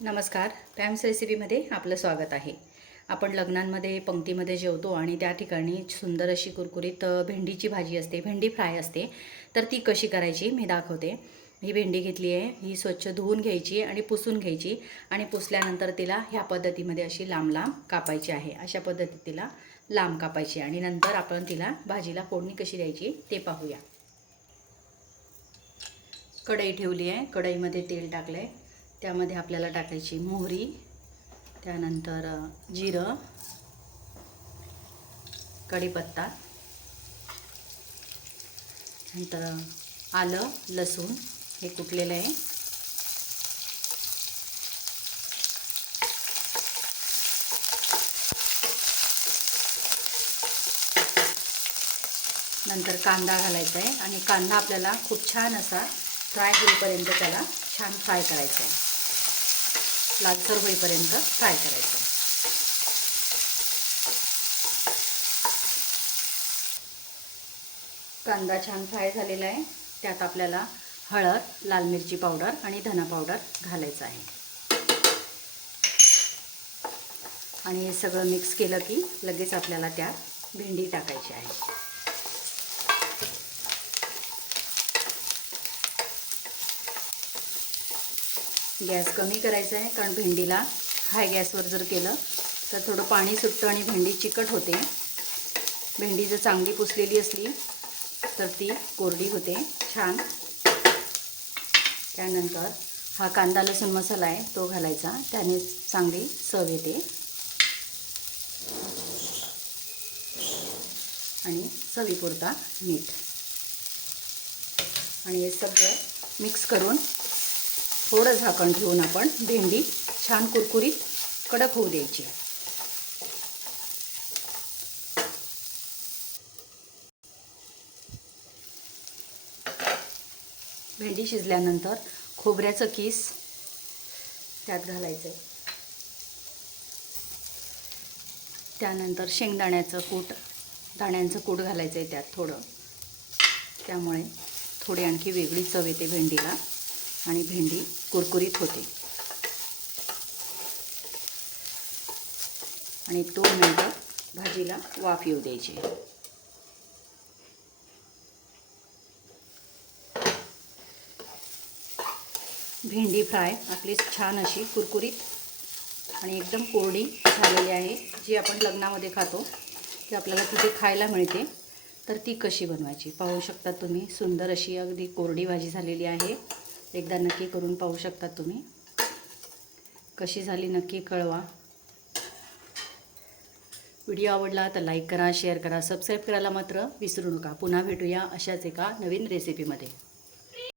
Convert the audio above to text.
नमस्कार. पॅम्स रेसिपीमध्ये आपलं स्वागत आहे. आपण लग्नांमध्ये पंक्तीमध्ये जेवतो आणि त्या ठिकाणी सुंदर अशी कुरकुरीत भेंडीची भाजी असते भेंडी फ्राय असते. तर ती कशी करायची मी दाखवते. ही भेंडी घेतली आहे ही स्वच्छ धुवून घ्यायची आणि पुसून घ्यायची आणि पुसल्यानंतर तिला ह्या पद्धतीमध्ये अशी लांब लांब कापायची आहे. अशा पद्धतीत तिला लांब कापायची आणि नंतर आपण तिला भाजीला फोडणी कशी द्यायची ते पाहूया. कढई ठेवली आहे. कढईमध्ये तेल टाकलं आहे त्यामध्ये आपल्याला टाकायची मोहरी त्यानंतर जिरं कढीपत्ता नंतर आलं लसूण हे कुटलेलं आहे? नंतर कांदा घालायचा आहे आणि कांदा आपल्याला खूप छान असा फ्राय होईपर्यंत त्याला छान फ्राय करायचा आहे. लालसर होईपर्यंत फ्राय करायचं. कांदा छान फ्राय झालेला आहे. त्यात आपल्याला हळद लाल मिरची पावडर आणि धना पावडर घालायचं आहे. आणि हे सगळं मिक्स केलं की लगेच आपल्याला त्यात भेंडी टाकायची आहे. गॅस कमी करायचा आहे कारण भेंडीला हाय गॅसवर जर केलं तर थोडं पाणी सुटतं आणि भेंडी चिकट होते. भेंडी जर चांगली पुसलेली असली तर ती कोरडी होते. छान. त्यानंतर हा कांदा लसूण मसाला आहे तो घालायचा. त्याने चांगली चव येते. आणि चवीपुरता मीठ. आणि हे सगळं मिक्स करून थोडं झाकण ठेवून आपण भेंडी छान कुरकुरीत कडक होऊ द्यायची. भेंडी शिजल्यानंतर खोबऱ्याचं किस त्यात घालायचं. आहे त्यानंतर शेंगदाण्याचं कूट दाण्यांचं कूट घालायचं आहे त्यात थोडं. त्यामुळे थोडी आणखी वेगळी चव येते भेंडीला. आणि भेंडी कुरकुरीत होते. आणि तो दोन मिनटं भाजीला वाफ येऊ द्यायची. भेंडी फ्राय आपली छान अशी कुरकुरीत आणि एकदम कोरडी झालेली आहे जी आपण लग्नामध्ये खातो. ती आपल्याला तिथे खायला मिळते. तर ती कशी बनवायची? पाहू शकता तुम्ही सुंदर अशी अगदी कोरडी भाजी झालेली आहे. एकदा नक्की करून पाहू शकता तुम्ही. कशी झाली नक्की कळवा. व्हिडिओ आवडला तर लाईक करा शेअर करा सबस्क्राईब करायला मात्र विसरू नका. पुन्हा भेटूया अशाच एका नवीन रेसिपीमध्ये